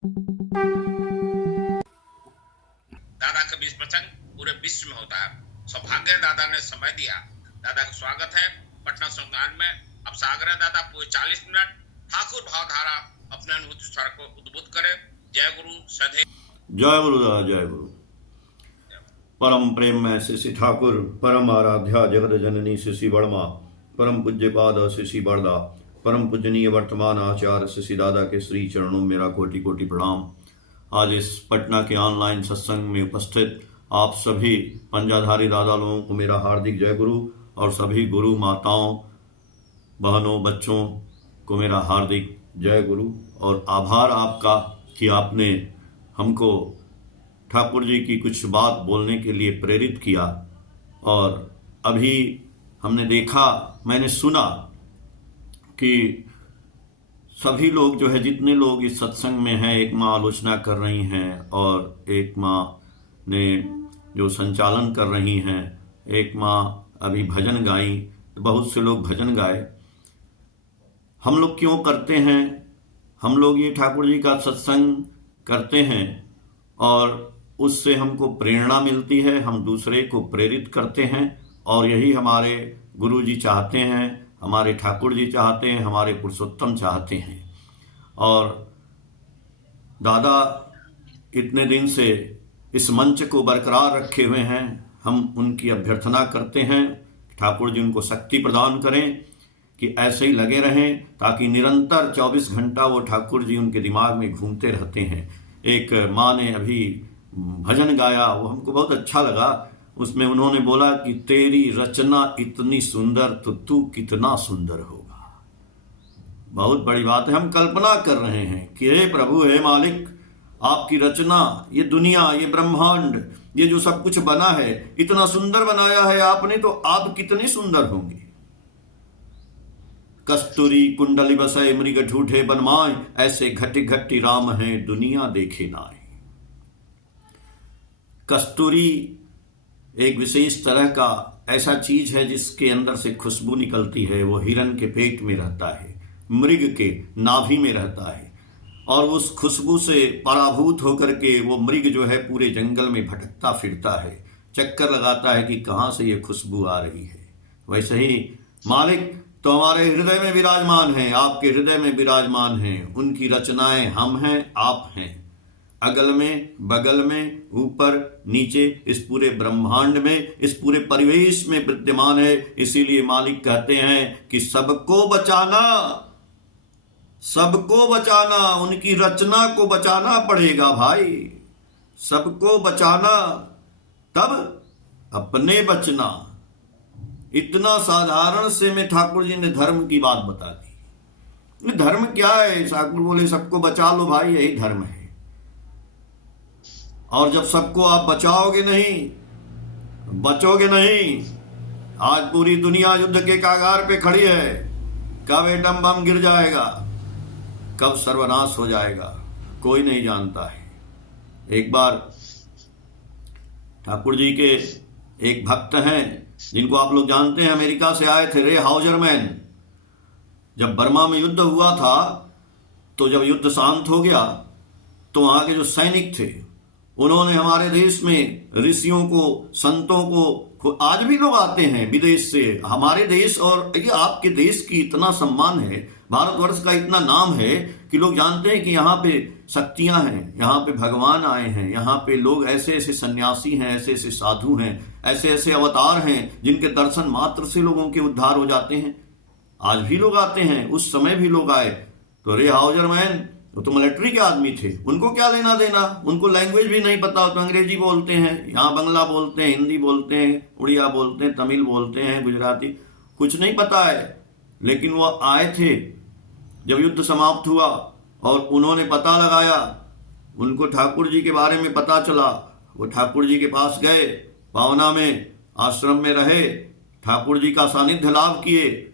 दादा का बीच प्रसंग पूरे विश्व में होता है। सौभाग्य दादा ने समय दिया। दादा का स्वागत है पटना संस्थान में। अब सागर दादा पूरे 40 मिनट ठाकुर भावधारा अपने अनुभूति स्वर को उद्बुद्ध करे। जय गुरु सधे। जय गुरु दादा, जय गुरु। परम प्रेम में शिशि ठाकुर, परम आराध्या जगत जननी शिशि वर्मा, परम पूज्य पाद शिशि बरदा, परम पूजनीय वर्तमान आचार्य शिशि दादा के श्री चरणों में मेरा कोटि कोटि प्रणाम। आज इस पटना के ऑनलाइन सत्संग में उपस्थित आप सभी पंजाधारी दादा लोगों को मेरा हार्दिक जय गुरु, और सभी गुरु माताओं, बहनों, बच्चों को मेरा हार्दिक जय गुरु और आभार आपका कि आपने हमको ठाकुर जी की कुछ बात बोलने के लिए प्रेरित किया। और अभी हमने देखा, मैंने सुना कि सभी लोग जो है, जितने लोग इस सत्संग में हैं, एक माँ आलोचना कर रही हैं और एक माँ ने जो संचालन कर रही हैं, एक माँ अभी भजन गाई, तो बहुत से लोग भजन गाए। हम लोग क्यों करते हैं? हम लोग ये ठाकुर जी का सत्संग करते हैं और उससे हमको प्रेरणा मिलती है, हम दूसरे को प्रेरित करते हैं, और यही हमारे गुरु जी चाहते हैं, हमारे ठाकुर जी चाहते हैं, हमारे पुरुषोत्तम चाहते हैं। और दादा इतने दिन से इस मंच को बरकरार रखे हुए हैं। हम उनकी अभ्यर्थना करते हैं ठाकुर जी उनको शक्ति प्रदान करें कि ऐसे ही लगे रहें, ताकि निरंतर 24 घंटा वो ठाकुर जी उनके दिमाग में घूमते रहते हैं। एक माँ ने अभी भजन गाया, वो हमको बहुत अच्छा लगा। उसमें उन्होंने बोला कि तेरी रचना इतनी सुंदर तो तू कितना सुंदर होगा। बहुत बड़ी बात है। हम कल्पना कर रहे हैं कि हे प्रभु, हे मालिक, आपकी रचना, ये दुनिया, ये ब्रह्मांड, ये जो सब कुछ बना है, इतना सुंदर बनाया है आपने, तो आप कितने सुंदर होंगे। कस्तूरी कुंडली बसय मृग ढूढ़े बनमाय, ऐसे घटी घटी राम है दुनिया देखे नाय। कस्तूरी एक विशेष तरह का ऐसा चीज है जिसके अंदर से खुशबू निकलती है। वो हिरन के पेट में रहता है, मृग के नाभि में रहता है, और उस खुशबू से पराभूत होकर के वो मृग जो है पूरे जंगल में भटकता फिरता है, चक्कर लगाता है कि कहाँ से ये खुशबू आ रही है। वैसे ही मालिक तो हमारे हृदय में विराजमान है, आपके हृदय में विराजमान है। उनकी रचनाएं हम हैं, आप हैं, अगल में, बगल में, ऊपर नीचे, इस पूरे ब्रह्मांड में, इस पूरे परिवेश में विद्यमान है। इसीलिए मालिक कहते हैं कि सबको बचाना, सबको बचाना, उनकी रचना को बचाना पड़ेगा भाई। सबको बचाना, तब अपने बचना। इतना साधारण से में ठाकुर जी ने धर्म की बात बता दी। धर्म क्या है? ठाकुर बोले सबको बचा लो भाई, यही धर्म है। और जब सबको आप बचाओगे नहीं, बचोगे नहीं, आज पूरी दुनिया युद्ध के कागार पे खड़ी है। कब एटम बम गिर जाएगा, कब सर्वनाश हो जाएगा, कोई नहीं जानता है। एक बार ठाकुर जी के एक भक्त हैं जिनको आप लोग जानते हैं, अमेरिका से आए थे, रे हाउजरमैन। जब बर्मा में युद्ध हुआ था, तो जब युद्ध शांत हो गया, तो वहां के जो सैनिक थे, उन्होंने हमारे देश में ऋषियों को, संतों को, आज भी लोग आते हैं विदेश से हमारे देश, और ये आपके देश की इतना सम्मान है, भारतवर्ष का इतना नाम है कि लोग जानते हैं कि यहाँ पे शक्तियां हैं, यहाँ पे भगवान आए हैं, यहाँ पे लोग ऐसे ऐसे सन्यासी हैं, ऐसे ऐसे साधु हैं, ऐसे ऐसे अवतार हैं जिनके दर्शन मात्र से लोगों के उद्धार हो जाते हैं। आज भी लोग आते हैं, उस समय भी लोग आए। तो रे हाउजरमैन वो तो मिलिट्री के आदमी थे, उनको क्या लेना देना, उनको लैंग्वेज भी नहीं पता। तो अंग्रेजी बोलते हैं, यहाँ बंगला बोलते हैं, हिंदी बोलते हैं, उड़िया बोलते हैं, तमिल बोलते हैं, गुजराती, कुछ नहीं पता है। लेकिन वो आए थे जब युद्ध समाप्त हुआ, और उन्होंने पता लगाया, उनको ठाकुर जी के बारे में पता चला। वो ठाकुर जी के पास गए, पावना में आश्रम में रहे, ठाकुर जी का सानिध्य लाभ किए।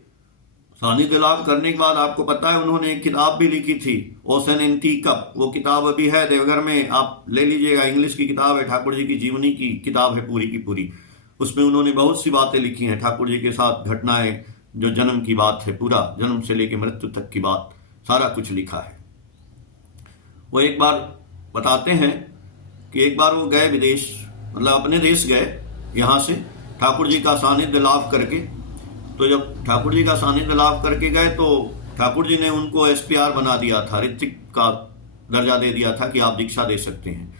सानिध्य लाभ करने के बाद आपको पता है उन्होंने एक किताब भी लिखी थी, ओशन इन टी कप। वो किताब अभी है देवघर में, आप ले लीजिएगा। इंग्लिश की किताब है, ठाकुर जी की जीवनी की किताब है पूरी की पूरी। उसमें उन्होंने बहुत सी बातें लिखी हैं, ठाकुर जी के साथ घटनाएं, जो जन्म की बात है, पूरा जन्म से लेकर मृत्यु तक की बात, सारा कुछ लिखा है। वो एक बार बताते हैं कि एक बार वो गए विदेश, मतलब अपने देश गए यहाँ से ठाकुर जी का सानिध्य लाभ करके। तो जब ठाकुर जी का सानिध्य लाभ करके गए तो ठाकुर जी ने उनको SPR बना दिया था, ऋत्विक का दर्जा दे दिया था कि आप दीक्षा दे सकते हैं।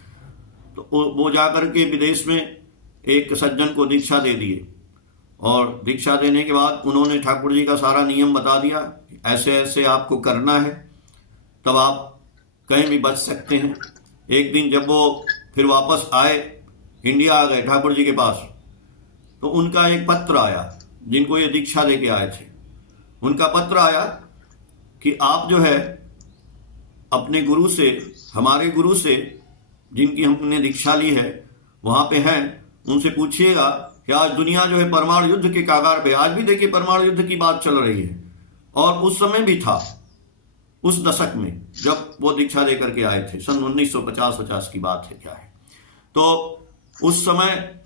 तो वो जाकर के विदेश में एक सज्जन को दीक्षा दे दिए, और दीक्षा देने के बाद उन्होंने ठाकुर जी का सारा नियम बता दिया, ऐसे ऐसे आपको करना है, तब आप कहीं भी बच सकते हैं। एक दिन जब वो फिर वापस आए, इंडिया आ गए ठाकुर जी के पास, तो उनका एक पत्र आया, जिनको ये दीक्षा दे के आए थे, उनका पत्र आया कि आप जो है अपने गुरु से, हमारे गुरु से जिनकी हमने दीक्षा ली है वहां पे हैं, उनसे पूछिएगा कि आज दुनिया जो है परमाणु युद्ध के कागार पे, आज भी देखिए परमाणु युद्ध की बात चल रही है, और उस समय भी था, उस दशक में जब वो दीक्षा दे करके आए थे, सन 1950 की बात है क्या है, तो उस समय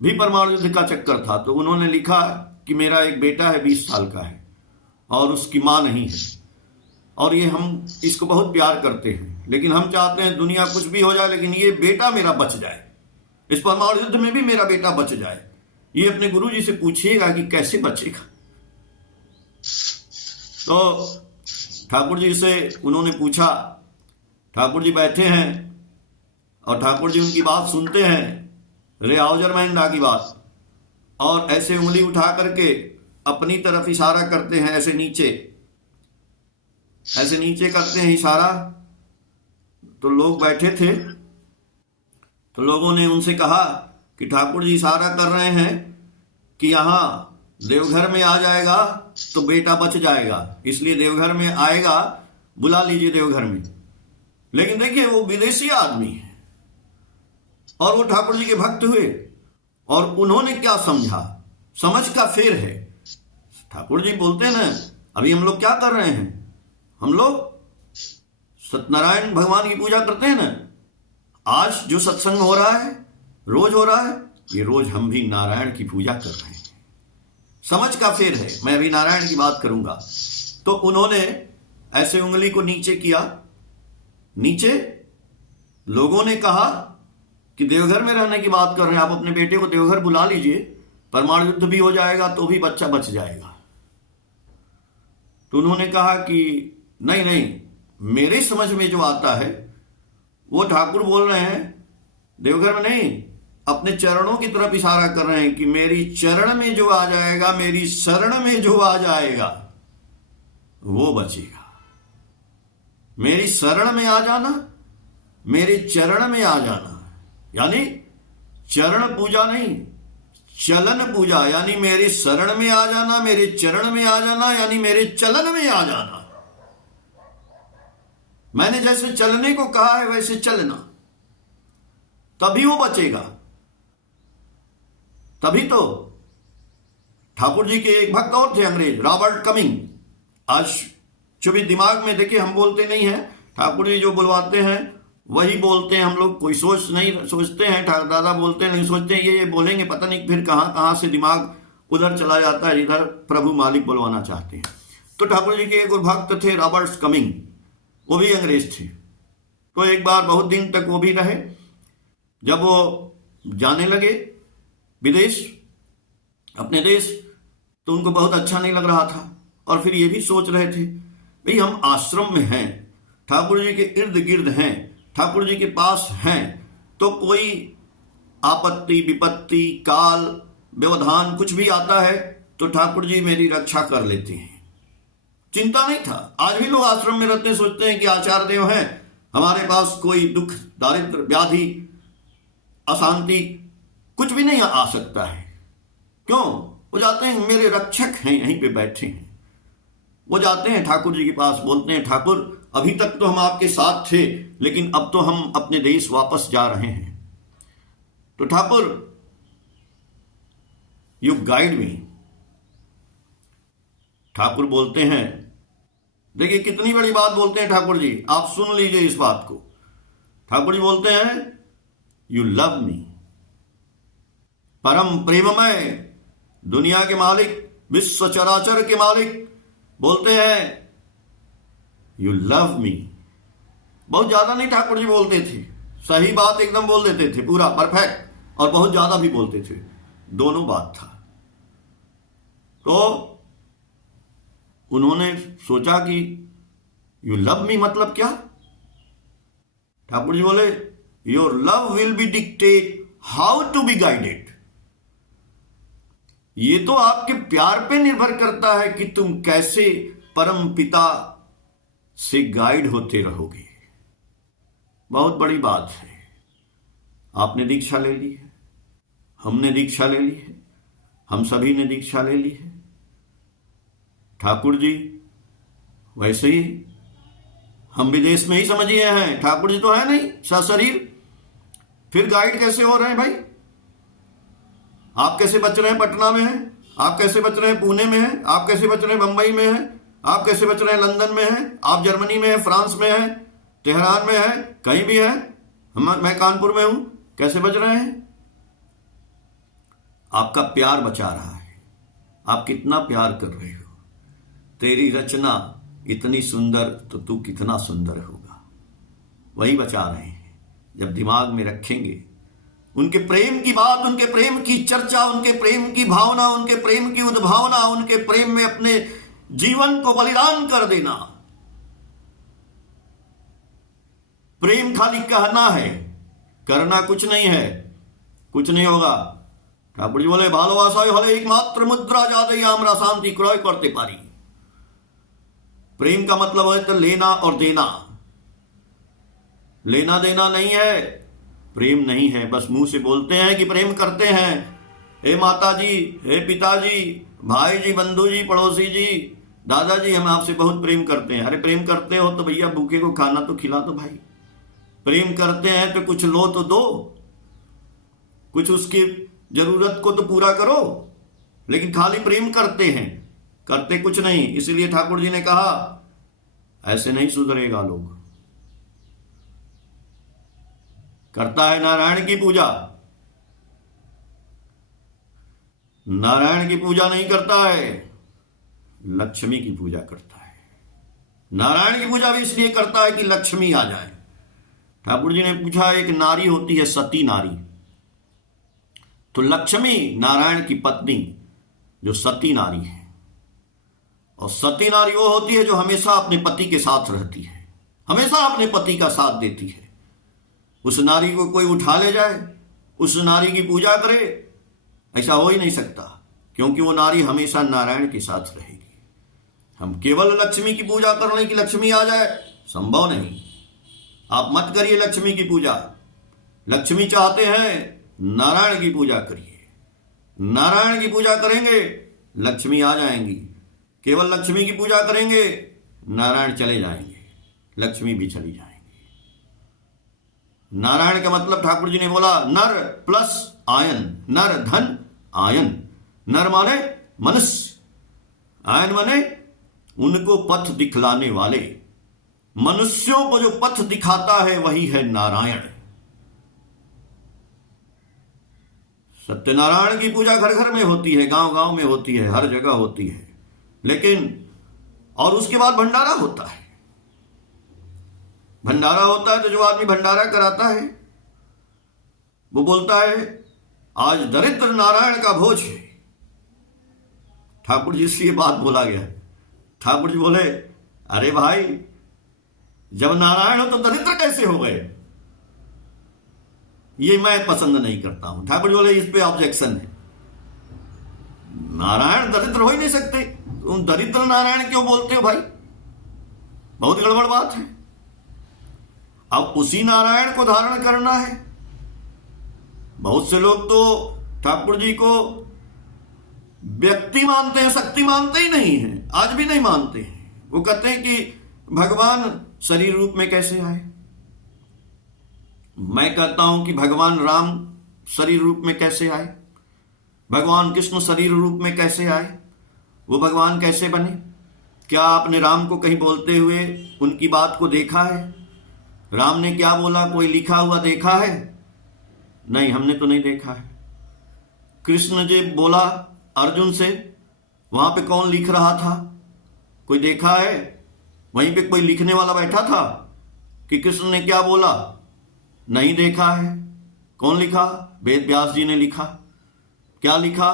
भी परमाणु युद्ध का चक्कर था। तो उन्होंने लिखा कि मेरा एक बेटा है 20 साल का है और उसकी मां नहीं है, और ये हम इसको बहुत प्यार करते हैं, लेकिन हम चाहते हैं दुनिया कुछ भी हो जाए लेकिन ये बेटा मेरा बच जाए, इस परमाणु युद्ध में भी मेरा बेटा बच जाए। ये अपने गुरु जी से पूछिएगा कि कैसे बचेगा। तो ठाकुर जी से उन्होंने पूछा, ठाकुर जी बैठे हैं और ठाकुर जी उनकी बात सुनते हैं, रेआउजर महिंदा की बात, और ऐसे उंगली उठा करके अपनी तरफ इशारा करते हैं, ऐसे नीचे करते हैं इशारा। तो लोग बैठे थे, तो लोगों ने उनसे कहा कि ठाकुर जी इशारा कर रहे हैं कि यहाँ देवघर में आ जाएगा तो बेटा बच जाएगा, इसलिए देवघर में आएगा, बुला लीजिए देवघर में। लेकिन देखिए वो विदेशी आदमी है और वो ठाकुर जी के भक्त हुए, और उन्होंने क्या समझा, समझ का फेर है। ठाकुर जी बोलते हैं ना, अभी हम लोग क्या कर रहे हैं, हम लोग सत्यनारायण भगवान की पूजा करते हैं ना, आज जो सत्संग हो रहा है, रोज हो रहा है, ये रोज हम भी नारायण की पूजा कर रहे हैं। समझ का फेर है, मैं अभी नारायण की बात करूंगा। तो उन्होंने ऐसे उंगली को नीचे किया, नीचे। लोगों ने कहा कि देवघर में रहने की बात कर रहे हैं, आप अपने बेटे को देवघर बुला लीजिए, परमाणु युद्ध भी हो जाएगा तो भी बच्चा बच जाएगा। तो उन्होंने कहा कि नहीं नहीं, मेरे समझ में जो आता है वो ठाकुर बोल रहे हैं देवघर में नहीं, अपने चरणों की तरफ इशारा कर रहे हैं कि मेरी चरण में जो आ जाएगा, मेरी शरण में जो आ जाएगा वो बचेगा। मेरी शरण में आ जाना, मेरे चरण में आ जाना, यानी चरण पूजा नहीं, चलन पूजा, यानी मेरे शरण में आ जाना, मेरे चरण में आ जाना, यानी मेरे चलन में आ जाना। मैंने जैसे चलने को कहा है वैसे चलना, तभी वो बचेगा। तभी तो ठाकुर जी के एक भक्त और थे अंग्रेज, रॉबर्ट कमिंग। आज जो भी दिमाग में, देखिए हम बोलते नहीं हैं, ठाकुर जी जो बुलवाते हैं वही बोलते हैं, हम लोग कोई सोचते हैं दादा बोलते हैं, नहीं सोचते हैं ये बोलेंगे, पता नहीं फिर कहां से दिमाग उधर चला जाता है जिधर प्रभु मालिक बुलवाना चाहते हैं। तो ठाकुर जी के एक और भक्त थे रॉबर्ट कमिंग, वो भी अंग्रेज थे। तो एक बार बहुत दिन तक वो भी रहे, जब वो जाने लगे विदेश, अपने देश, तो उनको बहुत अच्छा नहीं लग रहा था, और फिर ये भी सोच रहे थे भाई हम आश्रम में हैं, ठाकुर जी के इर्द गिर्द हैं, ठाकुर जी के पास हैं, तो कोई आपत्ति विपत्ति काल व्यवधान कुछ भी आता है तो ठाकुर जी मेरी रक्षा कर लेते हैं। चिंता नहीं था। आज भी लोग आश्रम में रहते सोचते हैं कि आचार्य देव हैं, हमारे पास कोई दुख दारिद्र व्याधि अशांति कुछ भी नहीं आ सकता है। क्यों? वो जाते हैं मेरे रक्षक हैं, यहीं पे बैठे हैं। वो जाते हैं ठाकुर जी के पास, बोलते हैं ठाकुर अभी तक तो हम आपके साथ थे, लेकिन अब तो हम अपने देश वापस जा रहे हैं, तो Thakur you guide me. Thakur बोलते हैं, देखिए कितनी बड़ी बात बोलते हैं ठाकुर जी, आप सुन लीजिए इस बात को। ठाकुर जी बोलते हैं यू लव मी, परम प्रेममय दुनिया के मालिक, विश्व चराचर के मालिक बोलते हैं यू लव मी, बहुत ज्यादा नहीं ठाकुर जी बोलते थे, सही बात एकदम बोल देते थे, पूरा परफेक्ट, और बहुत ज्यादा भी बोलते थे, दोनों बात था। तो उन्होंने सोचा कि यू लव मी मतलब क्या? ठाकुर जी बोले your love will be dictate how to be guided. ये तो आपके प्यार पे निर्भर करता है कि तुम कैसे परम पिता से गाइड होते रहोगे। बहुत बड़ी बात है। आपने दीक्षा ले ली है, हमने दीक्षा ले ली है, हम सभी ने दीक्षा ले ली है। ठाकुर जी वैसे ही हम विदेश में ही समझिए हैं, ठाकुर जी तो है नहीं सशरीर, फिर गाइड कैसे हो रहे हैं भाई? आप कैसे बच रहे हैं पटना में हैं, आप कैसे बच रहे हैं पुणे में हैं, आप कैसे बच रहे हैं बंबई में हैं, आप कैसे बच रहे हैं लंदन में हैं, आप जर्मनी में हैं, फ्रांस में हैं, तेहरान में हैं, कहीं भी हैं, मैं कानपुर में हूं, कैसे बच रहे हैं? आपका प्यार बचा रहा है। आप कितना प्यार कर रहे हो। तेरी रचना इतनी सुंदर तो तू कितना सुंदर होगा, वही बचा रहे हैं। जब दिमाग में रखेंगे उनके प्रेम की बात, उनके प्रेम की चर्चा, उनके प्रेम की भावना, उनके प्रेम की उद्भावना, उनके प्रेम में अपने जीवन को बलिदान कर देना। प्रेम खाली कहना है, करना कुछ नहीं है, कुछ नहीं होगा। ठाकुर जी बोले भालोबासाई हले एकमात्र मुद्रा जादे आमरा शांति क्रय करते पारी। प्रेम का मतलब है तो लेना और देना, लेना देना नहीं है, प्रेम नहीं है। बस मुंह से बोलते हैं कि प्रेम करते हैं, हे माता जी, हे पिताजी, भाई जी, बंधु जी, पड़ोसी जी, दादाजी, हम आपसे बहुत प्रेम करते हैं। अरे प्रेम करते हो तो भैया भूखे को खाना तो खिला दो भाई। प्रेम करते हैं तो कुछ लो तो दो, कुछ उसकी जरूरत को तो पूरा करो। लेकिन खाली प्रेम करते हैं, करते कुछ नहीं। इसलिए ठाकुर जी ने कहा ऐसे नहीं सुधरेगा लोग। करता है नारायण की पूजा, नारायण की पूजा नहीं करता है, लक्ष्मी की पूजा करता है। नारायण की पूजा भी इसलिए करता है कि लक्ष्मी आ जाए। ठाकुर जी ने पूछा एक नारी होती है सती नारी, तो लक्ष्मी नारायण की पत्नी जो सती नारी है, और सती नारी वो होती है जो हमेशा अपने पति के साथ रहती है, हमेशा अपने पति का साथ देती है। उस नारी को कोई उठा ले जाए, उस नारी की पूजा करे, ऐसा हो ही नहीं सकता, क्योंकि वो नारी हमेशा नारायण के साथ रहेगी। हम केवल लक्ष्मी की पूजा कर लें कि लक्ष्मी आ जाए, संभव नहीं। आप मत करिए लक्ष्मी की पूजा। लक्ष्मी चाहते हैं नारायण की पूजा करिए। नारायण की पूजा करेंगे लक्ष्मी आ जाएंगी, केवल लक्ष्मी की पूजा करेंगे नारायण चले जाएंगे, लक्ष्मी भी चली जाएंगी। नारायण का मतलब ठाकुर जी ने बोला नर प्लस आयन, नर धन आयन। नर माने मनुष्य, आयन माने उनको पथ दिखलाने वाले। मनुष्यों को जो पथ दिखाता है वही है नारायण। सत्यनारायण की पूजा घर घर में होती है, गांव गांव में होती है, हर जगह होती है। लेकिन और उसके बाद भंडारा होता है। भंडारा होता है तो जो आदमी भंडारा कराता है वो बोलता है आज दरिद्र नारायण का भोज है। ठाकुर जी से ये बात बोला गया। ठाकुर जी बोले अरे भाई जब नारायण हो तो दरिद्र कैसे हो गए? ये मैं पसंद नहीं करता हूं। ठाकुर जी बोले इस पे ऑब्जेक्शन है, नारायण दरिद्र हो ही नहीं सकते, तुम दरिद्र नारायण क्यों बोलते हो भाई? बहुत गड़बड़ बात है। अब उसी नारायण को धारण करना है। बहुत से लोग तो ठाकुर जी को व्यक्ति मानते हैं, शक्ति मानते ही नहीं है, आज भी नहीं मानते हैं। वो कहते हैं कि भगवान शरीर रूप में कैसे आए। मैं कहता हूं कि भगवान राम शरीर रूप में कैसे आए, भगवान कृष्ण शरीर रूप में कैसे आए, वो भगवान कैसे बने? क्या आपने राम को कहीं बोलते हुए उनकी बात को देखा है? राम ने क्या बोला कोई लिखा हुआ देखा है? नहीं, हमने तो नहीं देखा है। कृष्ण जी बोला अर्जुन से, वहां पे कौन लिख रहा था? कोई देखा है? वहीं पे कोई लिखने वाला बैठा था? कि कृष्ण ने क्या बोला? नहीं देखा है। कौन लिखा? वेद व्यास जी ने लिखा। क्या लिखा?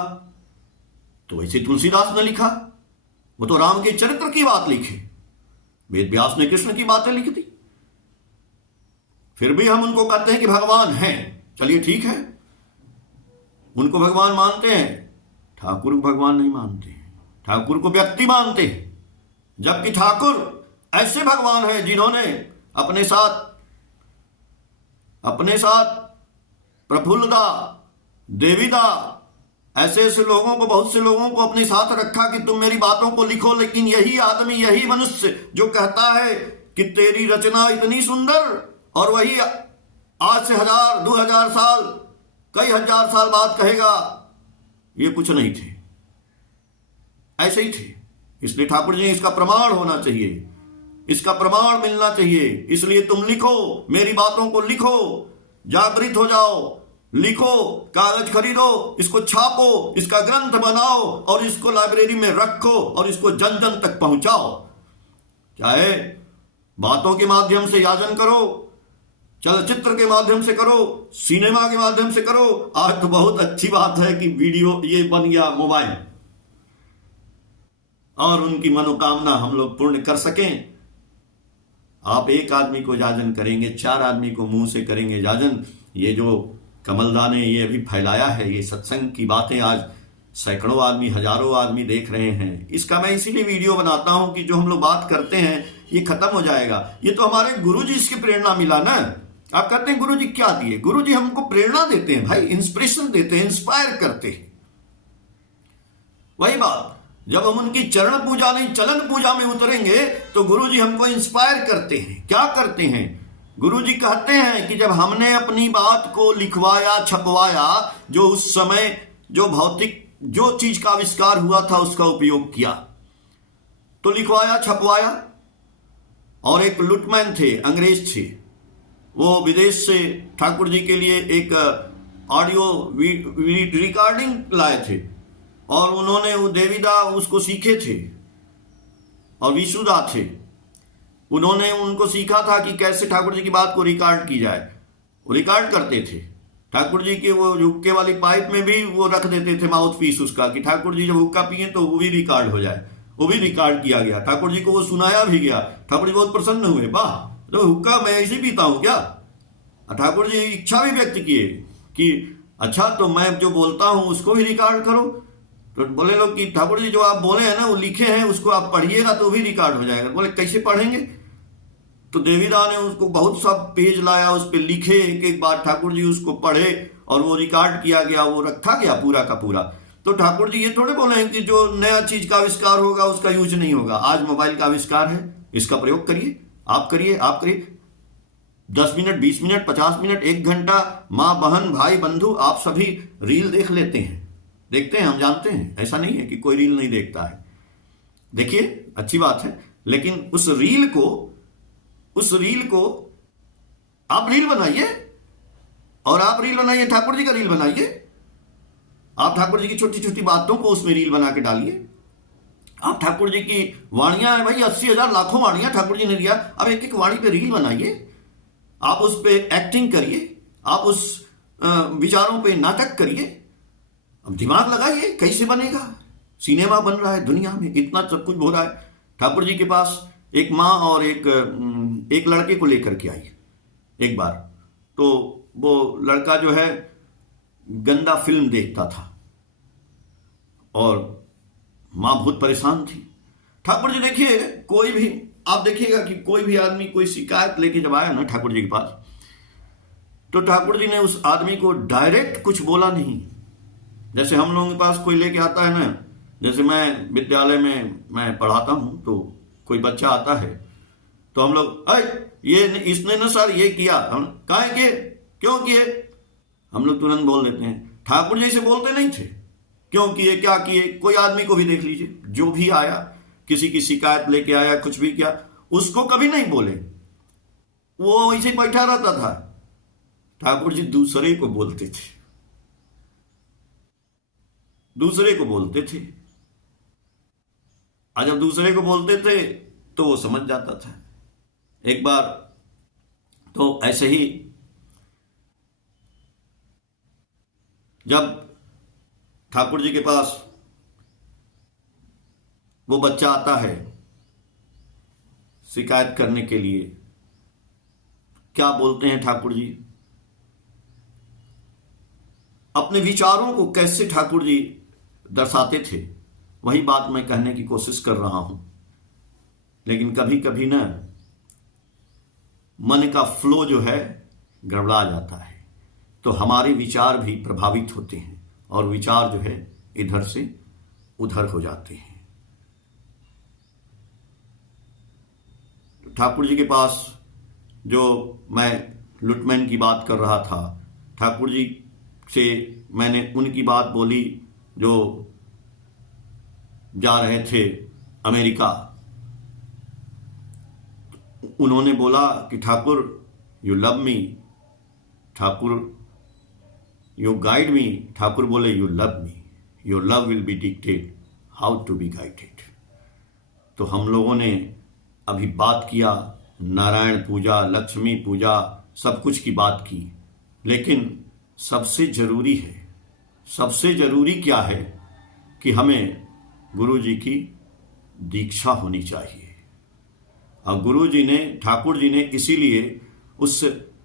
तो वैसे तुलसीदास ने लिखा, वो तो राम के चरित्र की बात लिखे। वेद व्यास ने कृष्ण की बातें लिख दी। फिर भी हम उनको कहते हैं कि भगवान हैं। चलिए ठीक है, उनको भगवान मानते हैं। ठाकुर को भगवान नहीं मानते, ठाकुर को व्यक्ति मानते हैं। जबकि ठाकुर ऐसे भगवान हैं जिन्होंने अपने साथ प्रफुल्लदा, देवीदा, ऐसे लोगों को, बहुत से लोगों को अपने साथ रखा कि तुम मेरी बातों को लिखो। लेकिन यही आदमी, यही मनुष्य जो कहता है कि तेरी रचना इतनी सुंदर, और वही आज से 1000, 2000 साल, कई हजार साल बाद कहेगा ये कुछ नहीं थे, ऐसे ही थे। इसलिए ठाकुर जी, इसका प्रमाण होना चाहिए, इसका प्रमाण मिलना चाहिए। इसलिए तुम लिखो, मेरी बातों को लिखो, जागृत हो जाओ, लिखो, कागज खरीदो, इसको छापो, इसका ग्रंथ बनाओ और इसको लाइब्रेरी में रखो और इसको जन जन तक पहुंचाओ। चाहे बातों के माध्यम से याचन करो, चलचित्र के माध्यम से करो, सिनेमा के माध्यम से करो। आज तो बहुत अच्छी बात है कि वीडियो ये बन गया मोबाइल, और उनकी मनोकामना हम लोग पूर्ण कर सकें। आप एक आदमी को याचन करेंगे, 4 आदमी को मुंह से करेंगे याचन। ये जो कमलदा ने ये अभी फैलाया है, ये सत्संग की बातें आज सैकड़ों आदमी, हजारों आदमी देख रहे हैं। इसका मैं इसीलिए वीडियो बनाता हूं कि जो हम लोग बात करते हैं ये खत्म हो जाएगा। ये तो हमारे गुरुजी इसकी प्रेरणा मिला ना। आप कहते हैं गुरुजी क्या दिए? गुरुजी हमको प्रेरणा देते हैं भाई, इंस्पिरेशन देते हैं, इंस्पायर करते हैं। वही बात, जब हम उनकी चरण पूजा नहीं चलन पूजा में उतरेंगे तो गुरुजी हमको इंस्पायर करते हैं। क्या करते हैं? गुरुजी कहते हैं कि जब हमने अपनी बात को लिखवाया, छपवाया, जो उस समय जो भौतिक जो चीज का आविष्कार हुआ था उसका उपयोग किया, तो लिखवाया, छपवाया। और एक लुटमैन थे, अंग्रेज थे, वो विदेश से ठाकुर जी के लिए एक ऑडियो रिकॉर्डिंग लाए थे, और उन्होंने वो देवीदा उसको सीखे थे, और विशुदा थे, उन्होंने उनको सीखा था कि कैसे ठाकुर जी की बात को रिकॉर्ड की जाए। वो रिकॉर्ड करते थे ठाकुर जी के, वो हुक्के वाली पाइप में भी वो रख देते थे माउथ पीस उसका, कि ठाकुर जी जब हुक्का पिए तो वो भी रिकॉर्ड हो जाए। वो भी रिकॉर्ड किया गया, ठाकुर जी को वो सुनाया भी गया। ठाकुर जी बहुत प्रसन्न हुए, वाह, तो हुक्का मैं ऐसे पीता हूं क्या? ठाकुर जी इच्छा भी व्यक्त किए कि अच्छा, तो मैं जो बोलता हूं उसको भी रिकॉर्ड करो। तो बोले लोग कि ठाकुर जी जो आप बोले हैं ना, वो लिखे हैं, उसको आप पढ़िएगा तो भी रिकॉर्ड हो जाएगा। बोले कैसे पढ़ेंगे? तो देवीदा ने उसको बहुत सा पेज लाया, उस पर लिखे, एक एक बार ठाकुर जी उसको पढ़े और वो रिकॉर्ड किया गया, वो रखा गया पूरा का पूरा। तो ठाकुर जी ये थोड़े बोले हैं कि जो नया चीज का आविष्कार होगा उसका यूज नहीं होगा। आज मोबाइल का आविष्कार है, इसका प्रयोग करिए, आप करिए, आप करिए। 10 मिनट, 20 मिनट, 50 मिनट, 1 घंटा, माँ, बहन, भाई, बंधु, आप सभी रील देख लेते हैं, देखते हैं, हम जानते हैं। ऐसा नहीं है कि कोई रील नहीं देखता है। देखिए, अच्छी बात है, लेकिन उस रील को आप रील बनाइए, और आप रील बनाइए, ठाकुर जी का रील बनाइए। आप ठाकुर जी की छोटी छोटी बातों को उसमें रील बना के डालिए। आप ठाकुर जी की वाणियां हैं भाई, 80,000 लाखों वाणियां ठाकुर जी ने दिया। अब एक एक वाणी पे रील बनाइए, आप उस पे एक्टिंग करिए, आप उस विचारों पे नाटक करिए। अब दिमाग लगाइए, कैसे बनेगा? सिनेमा बन रहा है दुनिया में, इतना सब कुछ हो रहा है। ठाकुर जी के पास एक माँ और एक लड़के को लेकर के आई एक बार। तो वो लड़का जो है गंदा फिल्म देखता था, और माँ बहुत परेशान थी। ठाकुर जी, देखिए, कोई भी आप देखिएगा कि कोई भी आदमी कोई शिकायत लेके जब आया ना ठाकुर जी के पास, तो ठाकुर जी ने उस आदमी को डायरेक्ट कुछ बोला नहीं। जैसे हम लोगों के पास कोई लेके आता है ना, जैसे मैं विद्यालय में मैं पढ़ाता हूं, तो कोई बच्चा आता है तो हम लोग, ये इसने ना सर ये किया, हम काहे किए, क्यों किए, हम लोग तुरंत बोल देते हैं। ठाकुर जी से बोलते नहीं थे क्यों किए, क्या किए। कोई आदमी को भी देख लीजिए, जो भी आया, किसी की शिकायत लेके आया, कुछ भी किया, उसको कभी नहीं बोले, वो ऐसे बैठा रहता था। ठाकुर जी दूसरे को बोलते थे, दूसरे को बोलते थे। आज जब दूसरे को बोलते थे तो वो समझ जाता था। एक बार तो ऐसे ही जब ठाकुर जी के पास वो बच्चा आता है शिकायत करने के लिए, क्या बोलते हैं ठाकुर जी? अपने विचारों को कैसे ठाकुर जी दर्शाते थे, वही बात मैं कहने की कोशिश कर रहा हूं। लेकिन कभी कभी ना मन का फ्लो जो है गड़बड़ा जाता है, तो हमारे विचार भी प्रभावित होते हैं और विचार जो है इधर से उधर हो जाते हैं। ठाकुर जी के पास जो मैं लुटमैन की बात कर रहा था, ठाकुर जी से मैंने उनकी बात बोली जो जा रहे थे अमेरिका। उन्होंने बोला कि Thakur you love me, Thakur you guide me. Thakur बोले you love me, your love will be dictated how to be guided. तो हम लोगों ने अभी बात किया, नारायण पूजा, लक्ष्मी पूजा, सब कुछ की बात की, लेकिन सबसे जरूरी है, सबसे जरूरी क्या है कि हमें गुरु जी की दीक्षा होनी चाहिए। और गुरु जी ने, ठाकुर जी ने इसीलिए उस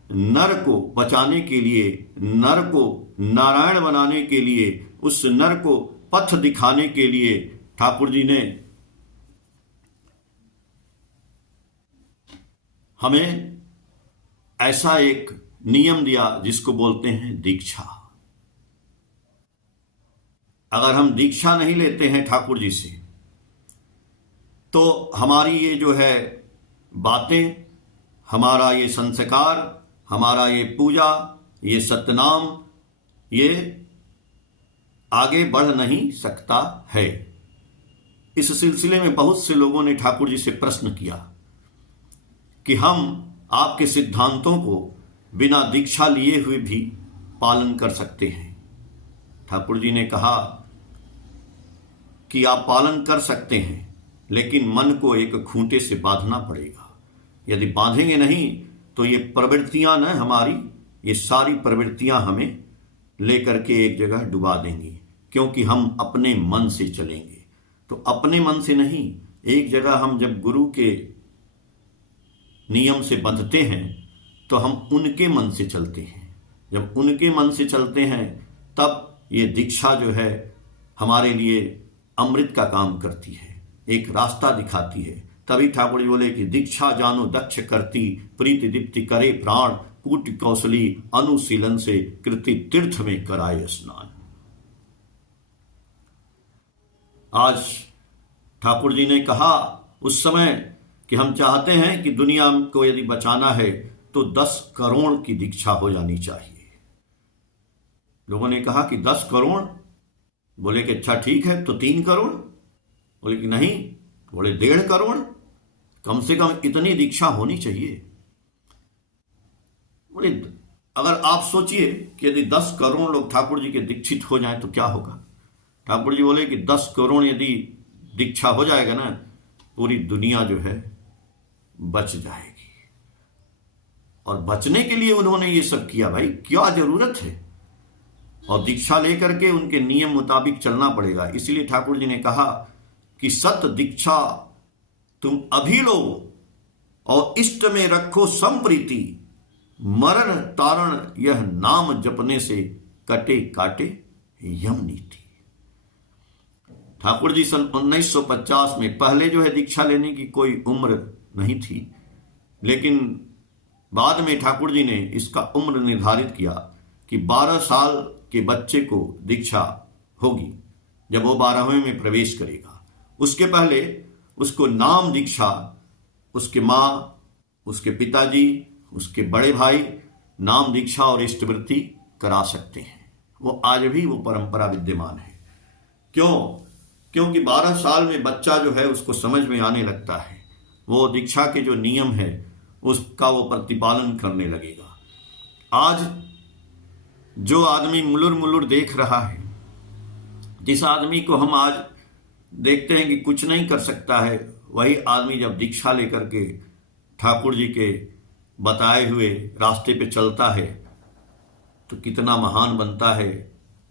नर को बचाने के लिए, नर को नारायण बनाने के लिए, उस नर को पथ दिखाने के लिए ठाकुर जी ने हमें ऐसा एक नियम दिया जिसको बोलते हैं दीक्षा। अगर हम दीक्षा नहीं लेते हैं ठाकुर जी से, तो हमारी ये जो है बातें, हमारा ये संस्कार, हमारा ये पूजा, ये सतनाम, ये आगे बढ़ नहीं सकता है। इस सिलसिले में बहुत से लोगों ने ठाकुर जी से प्रश्न किया कि हम आपके सिद्धांतों को बिना दीक्षा लिए हुए भी पालन कर सकते हैं। ठाकुर जी ने कहा कि आप पालन कर सकते हैं, लेकिन मन को एक खूंटे से बांधना पड़ेगा। यदि बांधेंगे नहीं तो ये प्रवृत्तियां ना, हमारी ये सारी प्रवृत्तियां हमें लेकर के एक जगह डुबा देंगी, क्योंकि हम अपने मन से चलेंगे। तो अपने मन से नहीं, एक जगह हम जब गुरु के नियम से बंधते हैं तो हम उनके मन से चलते हैं। जब उनके मन से चलते हैं तब ये दीक्षा जो है हमारे लिए अमृत का काम करती है, एक रास्ता दिखाती है। तभी ठाकुर जी बोले कि दीक्षा जानो दक्ष करती, प्रीति दीप्ति करे प्राण, कूट कौशली अनुशीलन से कृति तीर्थ में कराए स्नान। आज ठाकुर जी ने कहा उस समय कि हम चाहते हैं कि दुनिया को यदि बचाना है तो 10 करोड़ की दीक्षा हो जानी चाहिए। लोगों ने कहा कि 10 करोड़, बोले कि अच्छा ठीक है तो 3 करोड़, बोले कि नहीं, बोले 1.5 करोड़, कम से कम इतनी दीक्षा होनी चाहिए। बोले अगर आप सोचिए कि यदि 10 करोड़ लोग ठाकुर जी के दीक्षित हो जाएं तो क्या होगा। ठाकुर जी बोले कि 10 करोड़ यदि दीक्षा हो जाएगा ना, पूरी दुनिया जो है बच जाएगी। और बचने के लिए उन्होंने ये सब किया, भाई क्या जरूरत है। और दीक्षा लेकर के उनके नियम मुताबिक चलना पड़ेगा। इसलिए ठाकुर जी ने कहा कि सत दीक्षा तुम अभी लो और इष्ट में रखो संप्रीति, मरण तारण यह नाम जपने से कटे काटे यम नीति। ठाकुर जी सन 1950 में, पहले जो है दीक्षा लेने की कोई उम्र नहीं थी, लेकिन बाद में ठाकुर जी ने इसका उम्र निर्धारित किया कि 12 साल के बच्चे को दीक्षा होगी जब वो 12वें में प्रवेश करेगा। उसके पहले उसको नाम दीक्षा उसके माँ, उसके पिताजी, उसके बड़े भाई नाम दीक्षा और इष्टवृत्ति करा सकते हैं। वो आज भी वो परंपरा विद्यमान है। क्यों? क्योंकि 12 साल में बच्चा जो है उसको समझ में आने लगता है, वो दीक्षा के जो नियम है उसका वो प्रतिपालन करने लगेगा। आज जो आदमी मुलुर मुलुर देख रहा है, जिस आदमी को हम आज देखते हैं कि कुछ नहीं कर सकता है, वही आदमी जब दीक्षा लेकर के ठाकुर जी के बताए हुए रास्ते पे चलता है तो कितना महान बनता है,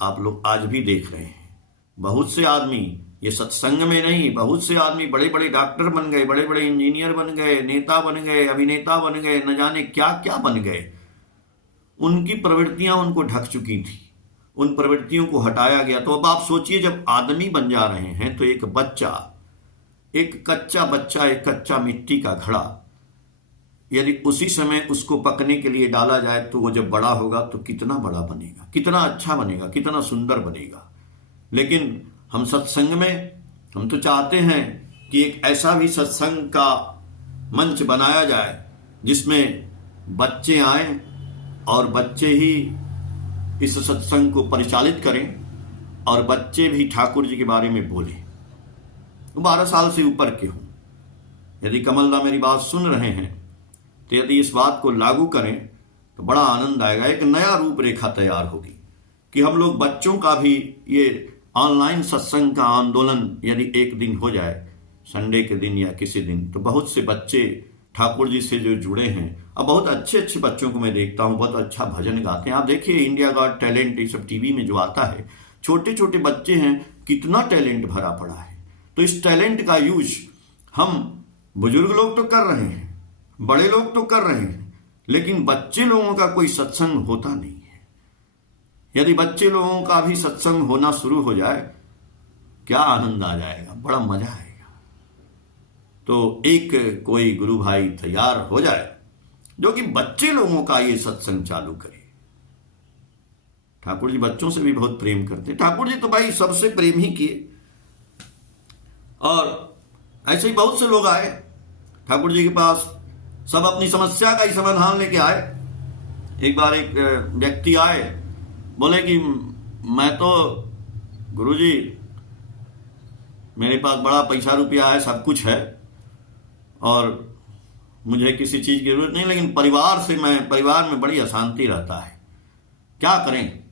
आप लोग आज भी देख रहे हैं। बहुत से आदमी, ये सत्संग में नहीं, बहुत से आदमी बड़े बड़े डॉक्टर बन गए, बड़े बड़े इंजीनियर बन गए, नेता बन गए, अभिनेता बन गए, न जाने क्या क्या बन गए। उनकी प्रवृत्तियां उनको ढक चुकी थी, उन प्रवृत्तियों को हटाया गया। तो अब आप सोचिए, जब आदमी बन जा रहे हैं तो एक बच्चा, एक कच्चा बच्चा, एक कच्चा मिट्टी का घड़ा, यदि उसी समय उसको पकने के लिए डाला जाए तो वो जब बड़ा होगा तो कितना बड़ा बनेगा, कितना अच्छा बनेगा, कितना सुंदर बनेगा। लेकिन हम सत्संग में, हम तो चाहते हैं कि एक ऐसा भी सत्संग का मंच बनाया जाए जिसमें बच्चे आए और बच्चे ही इस सत्संग को परिचालित करें और बच्चे भी ठाकुर जी के बारे में बोले। 12 साल से ऊपर के हों। यदि कमलदा मेरी बात सुन रहे हैं तो यदि इस बात को लागू करें तो बड़ा आनंद आएगा। एक नया रूपरेखा तैयार होगी कि हम लोग बच्चों का भी ये ऑनलाइन सत्संग का आंदोलन यदि एक दिन हो जाए, संडे के दिन या किसी दिन, तो बहुत से बच्चे ठाकुर जी से जो जुड़े हैं, अब बहुत अच्छे अच्छे बच्चों को मैं देखता हूँ, बहुत अच्छा भजन गाते हैं। आप देखिए इंडिया गॉट टैलेंट, ये सब टीवी में जो आता है, छोटे छोटे बच्चे हैं, कितना टैलेंट भरा पड़ा है। तो इस टैलेंट का यूज हम बुजुर्ग लोग तो कर रहे हैं, बड़े लोग तो कर रहे हैं, लेकिन बच्चे लोगों का कोई सत्संग होता नहीं है। यदि बच्चे लोगों का भी सत्संग होना शुरू हो जाए, क्या आनंद आ जाएगा, बड़ा मजा आएगा। तो एक कोई गुरु भाई तैयार हो जाए जो कि बच्चे लोगों का ये सत्संग चालू करे। ठाकुर जी बच्चों से भी बहुत प्रेम करते हैं। ठाकुर जी तो भाई सबसे प्रेम ही किए, और ऐसे ही बहुत से लोग आए ठाकुर जी के पास, सब अपनी समस्या का ही समाधान लेके आए। एक बार एक व्यक्ति आए, बोले कि मैं तो गुरुजी, मेरे पास बड़ा पैसा रुपया है, सब कुछ है, और मुझे किसी चीज की जरूरत नहीं, लेकिन परिवार में बड़ी अशांति रहता है, क्या करें।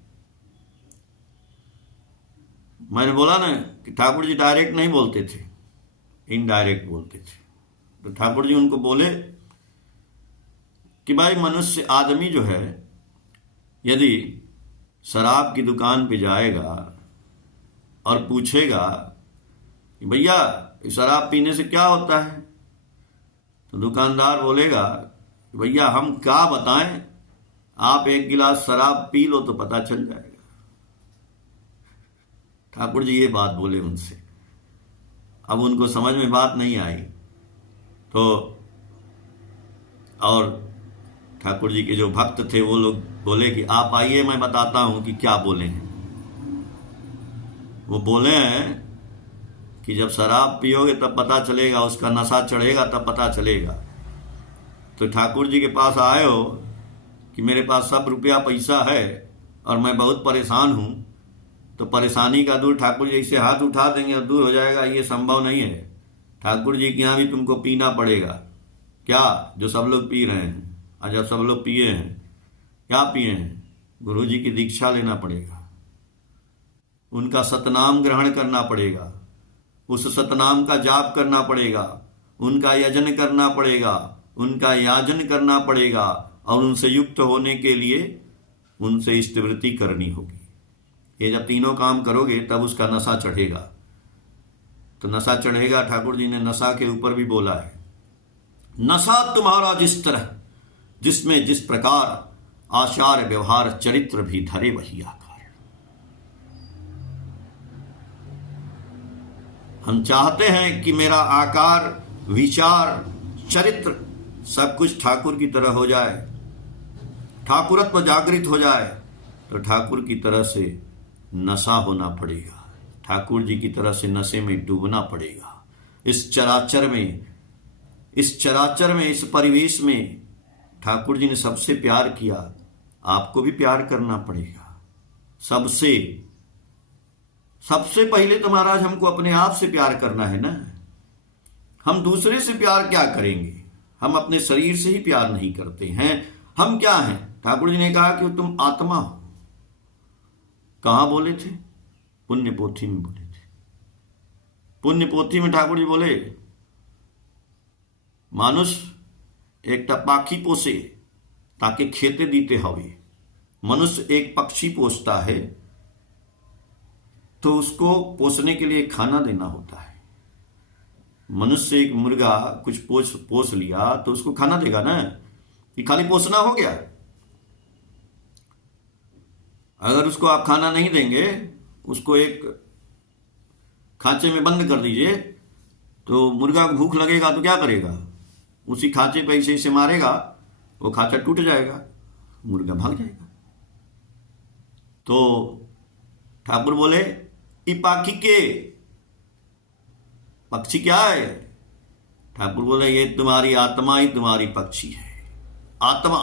मैंने बोला ना कि ठाकुर जी डायरेक्ट नहीं बोलते थे, इनडायरेक्ट बोलते थे। तो ठाकुर जी उनको बोले कि भाई मनुष्य आदमी जो है, यदि शराब की दुकान पे जाएगा और पूछेगा कि भैया शराब पीने से क्या होता है, तो दुकानदार बोलेगा कि भैया हम क्या बताएं, आप एक गिलास शराब पी लो तो पता चल जाएगा। ठाकुर जी ये बात बोले उनसे। अब उनको समझ में बात नहीं आई, तो और ठाकुर जी के जो भक्त थे वो लोग बोले कि आप आइए, मैं बताता हूं कि क्या बोले हैं। वो बोले हैं कि जब शराब पियोगे तब पता चलेगा, उसका नशा चढ़ेगा तब पता चलेगा। तो ठाकुर जी के पास आए हो कि मेरे पास सब रुपया पैसा है और मैं बहुत परेशान हूं, तो परेशानी का दूर ठाकुर जी से हाथ उठा देंगे और दूर हो जाएगा, ये संभव नहीं है। ठाकुर जी के यहाँ भी तुमको पीना पड़ेगा, क्या जो सब लोग पी रहे हैं। और जब सब लोग पिए हैं, क्या पिए हैं, गुरु जी की दीक्षा लेना पड़ेगा, उनका सतनाम ग्रहण करना पड़ेगा, उस सतनाम का जाप करना पड़ेगा, उनका यजन करना पड़ेगा, उनका याजन करना पड़ेगा, और उनसे युक्त होने के लिए उनसे इष्टवृत्ति करनी होगी। ये जब तीनों काम करोगे तब उसका नशा चढ़ेगा। तो नशा चढ़ेगा, ठाकुर जी ने नशा के ऊपर भी बोला है, नशा तुम्हारा जिस तरह, जिसमें जिस प्रकार आचार व्यवहार चरित्र भी धरे वही आकार। हम चाहते हैं कि मेरा आकार, विचार, चरित्र सब कुछ ठाकुर की तरह हो जाए, ठाकुरत्व जागृत हो जाए। तो ठाकुर की तरह से नशा होना पड़ेगा, ठाकुर जी की तरह से नशे में डूबना पड़ेगा। इस चराचर में, इस परिवेश में ठाकुर जी ने सबसे प्यार किया, आपको भी प्यार करना पड़ेगा। सबसे पहले तो महाराज हमको अपने आप से प्यार करना है ना। हम दूसरे से प्यार क्या करेंगे, हम अपने शरीर से ही प्यार नहीं करते हैं। हम क्या हैं, ठाकुर जी ने कहा कि तुम आत्मा हो। कहां बोले थे, पुण्य पोथी में बोले थे। पुण्य पोथी में ठाकुर जी बोले, मानुष एक पाखी पोसे ताकि खेते दीते हवे। मनुष्य एक पक्षी पोसता है तो उसको पोसने के लिए खाना देना होता है। मनुष्य एक मुर्गा कुछ पोस लिया तो उसको खाना देगा ना, कि खाली पोसना हो गया। अगर उसको आप खाना नहीं देंगे, उसको एक खांचे में बंद कर दीजिए, तो मुर्गा को भूख लगेगा तो क्या करेगा? उसी खांचे पे ऐसे इसे मारेगा, वो खांचा टूट जाएगा, मुर्गा भाग जाएगा। तो ठाकुर बोले ई पाखी के पक्षी क्या है? ठाकुर बोले ये तुम्हारी आत्मा ही तुम्हारी पक्षी है। आत्मा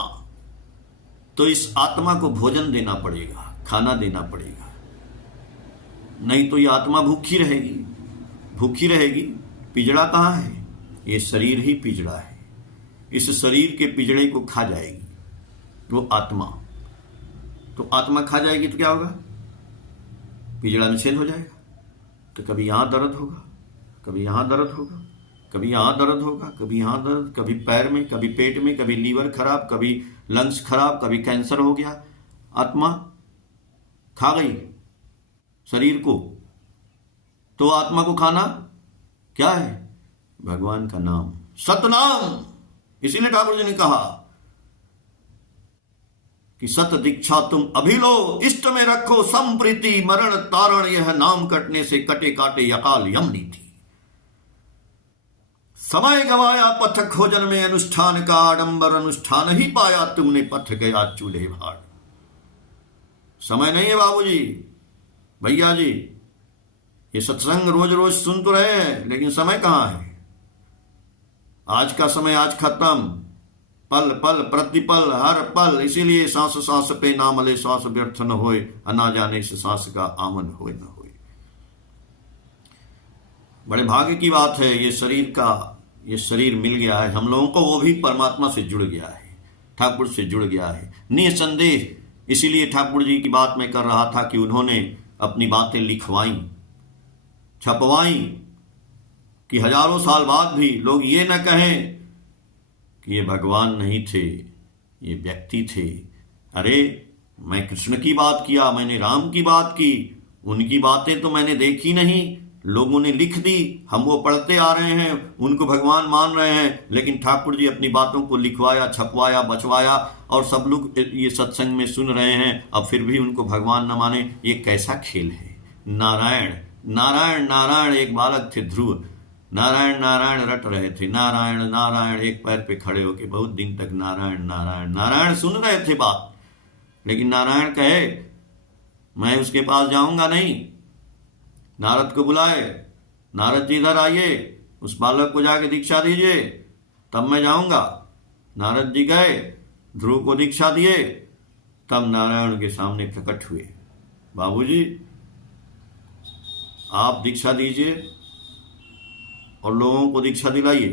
तो इस आत्मा को भोजन देना पड़ेगा, खाना देना पड़ेगा, नहीं तो ये आत्मा भूखी रहेगी। भूखी रहेगी, पिजड़ा कहाँ है? ये शरीर ही पिजड़ा है। इस शरीर के पिजड़े को खा जाएगी वो आत्मा। तो आत्मा खा जाएगी तो क्या होगा? पिजड़ा में छेद हो जाएगा। तो कभी यहाँ दर्द होगा, कभी यहाँ दर्द होगा, कभी यहाँ दर्द होगा, कभी यहाँ दर्द, कभी पैर में, कभी पेट में, कभी लीवर खराब, कभी लंग्स खराब, कभी कैंसर हो गया। आत्मा खा गई शरीर को। तो आत्मा को खाना क्या है? भगवान का नाम, सतनाम। इसीलिए ठाकुर जी ने कहा कि सत दीक्षा तुम अभी लो, इष्ट में रखो संप्रीति, मरण तारण यह नाम कटने से कटे काटे यकाल यम नीति। समय गवाया पथ खोजन में, अनुष्ठान का आडंबर अनुष्ठान ही पाया, तुमने पथ गया चूल्हे भाड़। समय नहीं है बाबूजी, भैया जी, ये सत्संग रोज रोज सुन तो रहे हैं, लेकिन समय कहां है? आज का समय आज खत्म, पल पल प्रतिपल हर पल। इसीलिए सांस सांस पे नाम ले, सांस व्यर्थ न होए, ना जाने से सांस का आमन होए न होए। बड़े भाग्य की बात है, ये शरीर मिल गया है हम लोगों को, वो भी परमात्मा से जुड़ गया है, ठाकुर से जुड़ गया है निसंदेह। इसीलिए ठाकुर जी की बात मैं कर रहा था कि उन्होंने अपनी बातें लिखवाई, छपवाई, कि हजारों साल बाद भी लोग ये न कहें कि ये भगवान नहीं थे, ये व्यक्ति थे। अरे मैं कृष्ण की बात किया, मैंने राम की बात की, उनकी बातें तो मैंने देखी नहीं, लोगों ने लिख दी, हम वो पढ़ते आ रहे हैं, उनको भगवान मान रहे हैं। लेकिन ठाकुर जी अपनी बातों को लिखवाया, छपवाया, बचवाया, और सब लोग ये सत्संग में सुन रहे हैं, अब फिर भी उनको भगवान न माने। ये कैसा खेल है? नारायण नारायण नारायण एक बालक थे ध्रुव, नारायण नारायण रट रहे थे, नारायण नारायण एक पैर पे खड़े होके बहुत दिन तक नारायण नारायण नारायण सुन रहे थे बात। लेकिन नारायण कहे मैं उसके पास जाऊंगा नहीं। नारद को बुलाए, नारद जी इधर आइए, उस बालक को जाके दीक्षा दीजिए, तब मैं जाऊंगा। नारद जी गए, ध्रुव को दीक्षा दिए, तब नारायण के सामने प्रकट हुए। बाबूजी आप दीक्षा दीजिए और लोगों को दीक्षा दिलाइए।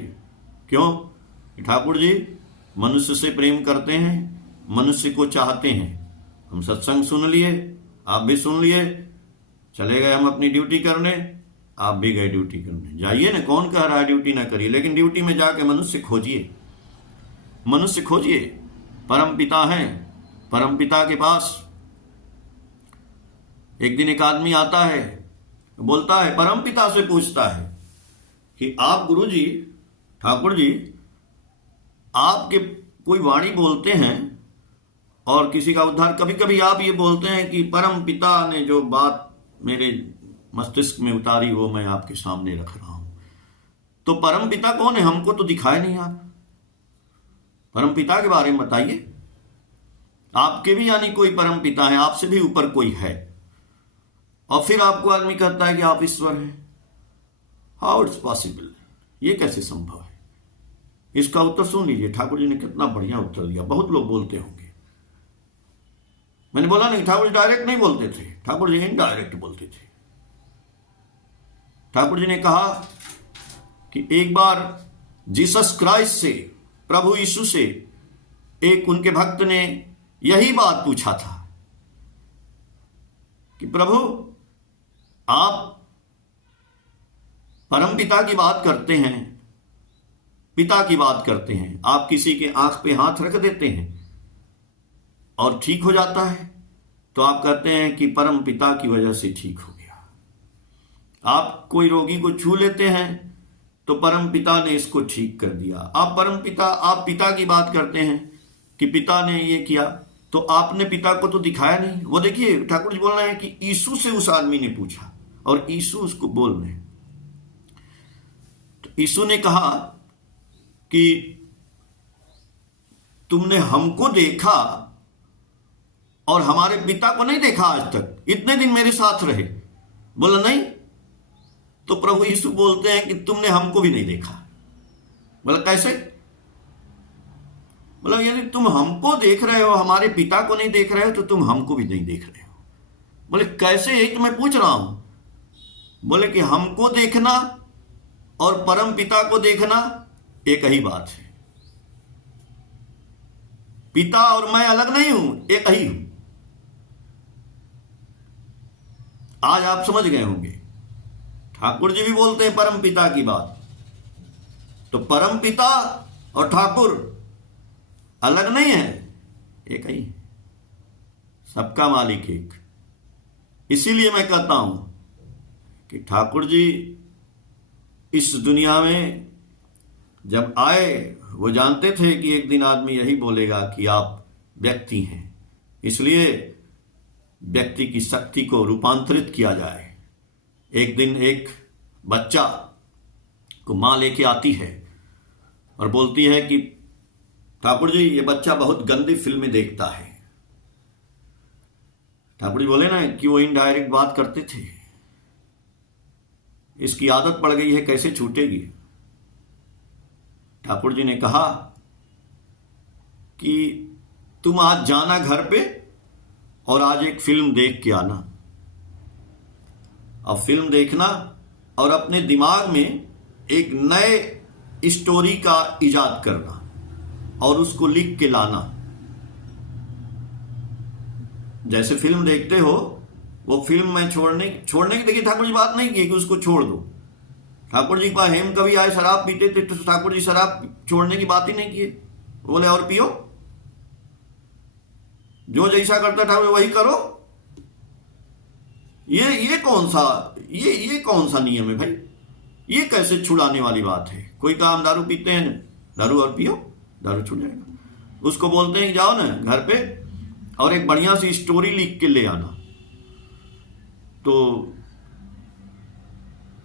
क्यों? ठाकुर जी मनुष्य से प्रेम करते हैं, मनुष्य को चाहते हैं। हम सत्संग सुन लिए, आप भी सुन लिए, चले गए हम अपनी ड्यूटी करने, आप भी गए ड्यूटी करने। जाइए ना, कौन कह रहा है ड्यूटी ना करिए, लेकिन ड्यूटी में जाके मनुष्य खोजिए, मनुष्य खोजिए। परम पिता हैं, परम पिता के पास एक दिन एक आदमी आता है, बोलता है, परम पिता से पूछता है कि आप गुरुजी, ठाकुर जी, आपके कोई वाणी बोलते हैं और किसी का उद्धार, कभी कभी आप ये बोलते हैं कि परम पिता ने जो बात मेरे मस्तिष्क में उतारी वो मैं आपके सामने रख रहा हूं। तो परम पिता कौन है? हमको तो दिखाए नहीं आप, परम पिता के बारे में बताइए। आपके भी यानी कोई परम पिता है, आपसे भी ऊपर कोई है, और फिर आपको आदमी कहता है कि आप ईश्वर हैं। How it's possible? ये कैसे संभव है? इसका उत्तर सुन लीजिए, ठाकुर जी ने कितना बढ़िया उत्तर दिया। बहुत लोग बोलते होंगे, मैंने बोला नहीं, ठाकुर जी डायरेक्ट नहीं बोलते थे, ठाकुर जी इनडायरेक्ट बोलते थे। ठाकुर जी ने कहा कि एक बार जीसस क्राइस्ट से, प्रभु यीशु से, एक उनके भक्त ने यही बात पूछा था कि प्रभु आप परमपिता की बात करते हैं, पिता की बात करते हैं। आप किसी के आंख पे हाथ रख देते हैं और ठीक हो जाता है, तो आप कहते हैं कि परम पिता की वजह से ठीक हो गया। आप कोई रोगी को छू लेते हैं तो परम पिता ने इसको ठीक कर दिया। आप पिता की बात करते हैं कि पिता ने ये किया, तो आपने पिता को तो दिखाया नहीं। वो देखिए ठाकुर जी बोल रहे हैं कि यीशु से उस आदमी ने पूछा और यीशु उसको बोल रहे हैं। तो यीशु ने कहा कि तुमने हमको देखा और हमारे पिता को नहीं देखा आज तक, इतने दिन मेरे साथ रहे। बोला नहीं। तो प्रभु यीशु बोलते हैं कि तुमने हमको भी नहीं देखा। बोला कैसे? बोला यानी तुम हमको देख रहे हो, हमारे पिता को नहीं देख रहे हो, तो तुम हमको भी नहीं देख रहे हो। बोले कैसे? यही तो मैं पूछ रहा हूं। बोले कि हमको देखना और परम पिता को देखना एक ही बात है। पिता और मैं अलग नहीं हूं, एक ही हूं। आज आप समझ गए होंगे। ठाकुर जी भी बोलते हैं परम पिता की बात। तो परम पिता और ठाकुर अलग नहीं है, एक ही है। सबका मालिक एक। इसीलिए मैं कहता हूं कि ठाकुर जी इस दुनिया में जब आए, वो जानते थे कि एक दिन आदमी यही बोलेगा कि आप व्यक्ति हैं, इसलिए व्यक्ति की शक्ति को रूपांतरित किया जाए। एक दिन एक बच्चा को मां लेके आती है और बोलती है कि ठाकुर जी ये बच्चा बहुत गंदी फिल्में देखता है। ठाकुर जी बोले ना कि वो इनडायरेक्ट बात करते थे, इसकी आदत पड़ गई है, कैसे छूटेगी। ठाकुर जी ने कहा कि तुम आज जाना घर पे और आज एक फिल्म देख के आना। अब फिल्म देखना और अपने दिमाग में एक नए स्टोरी का इजाद करना और उसको लिख के लाना। जैसे फिल्म देखते हो, वो फिल्म में छोड़ने की देखिए ठाकुर जी बात नहीं की कि उसको छोड़ दो। ठाकुर जी के पास हेम कभी आए शराब पीते थे तो ठाकुर जी शराब छोड़ने की बात ही नहीं की। बोले और पियो, जो जैसा करता ठाकुर वही करो। ये कौन सा नियम है भाई? ये कैसे छुड़ाने वाली बात है? कोई काम दारू पीते हैं, दारू और पियो, दारू छूट जाएगा। उसको बोलते हैं कि जाओ ना घर पे और एक बढ़िया सी स्टोरी लिख के ले आना। तो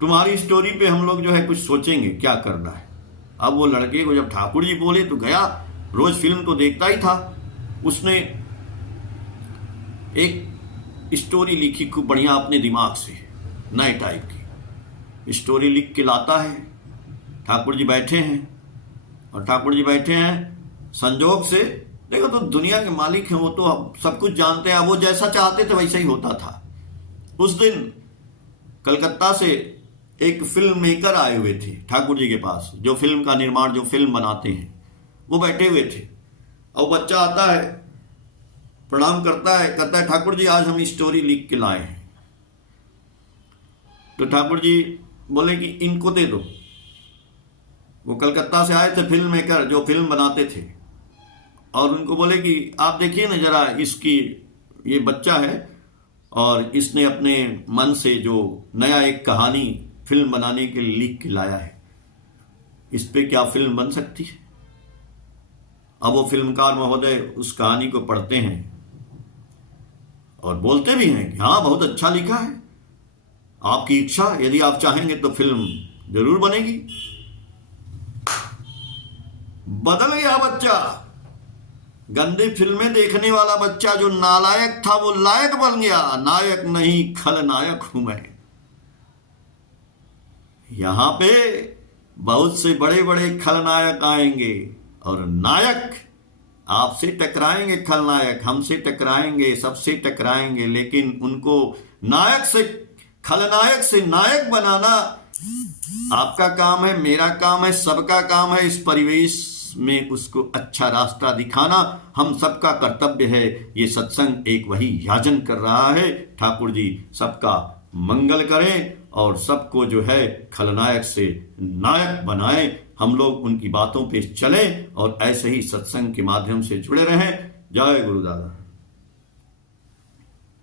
तुम्हारी स्टोरी पे हम लोग जो है कुछ सोचेंगे क्या करना है। अब वो लड़के को जब ठाकुर जी बोले तो गया, रोज फिल्म तो देखता ही था। उसने एक स्टोरी लिखी खूब बढ़िया अपने दिमाग से, नए टाइप की स्टोरी लिख के लाता है। ठाकुर जी बैठे हैं और ठाकुर जी बैठे हैं संजोग से, देखो तो दुनिया के मालिक हैं, वो तो अब सब कुछ जानते हैं। वो जैसा चाहते थे वैसा ही होता था। उस दिन कलकत्ता से एक फिल्म मेकर आए हुए थे ठाकुर जी के पास, जो फिल्म का निर्माण, जो फिल्म बनाते हैं, वो बैठे हुए थे। और बच्चा आता है, प्रणाम करता है, कहता है ठाकुर जी आज हम स्टोरी लिख के लाए हैं। तो ठाकुर जी बोले कि इनको दे दो। वो कलकत्ता से आए थे फिल्म मेकर, जो फिल्म बनाते थे, और उनको बोले कि आप देखिए ना जरा, इसकी ये बच्चा है और इसने अपने मन से जो नया एक कहानी फिल्म बनाने के लिए लिख के लाया है, इस पे क्या फिल्म बन सकती है। अब वो फिल्मकार महोदय उस कहानी को पढ़ते हैं और बोलते भी हैं कि हाँ बहुत अच्छा लिखा है, आपकी इच्छा, यदि आप चाहेंगे तो फिल्म जरूर बनेगी। बदल गया बच्चा। गंदी फिल्में देखने वाला बच्चा जो नालायक था वो लायक बन गया। नायक नहीं खलनायक हूं मैं। यहां पे बहुत से बड़े बड़े खलनायक आएंगे और नायक आपसे टकराएंगे। खलनायक हमसे टकराएंगे, सबसे टकराएंगे, लेकिन उनको नायक से, खलनायक से नायक बनाना आपका काम है, मेरा काम है, सबका काम है। इस परिवेश में उसको अच्छा रास्ता दिखाना हम सबका कर्तव्य है। ये सत्संग एक वही याचन कर रहा है। ठाकुर जी सबका मंगल करें और सबको जो है खलनायक से नायक बनाएं। हम लोग उनकी बातों पे चलें और ऐसे ही सत्संग के माध्यम से जुड़े रहें। जय गुरुदादा।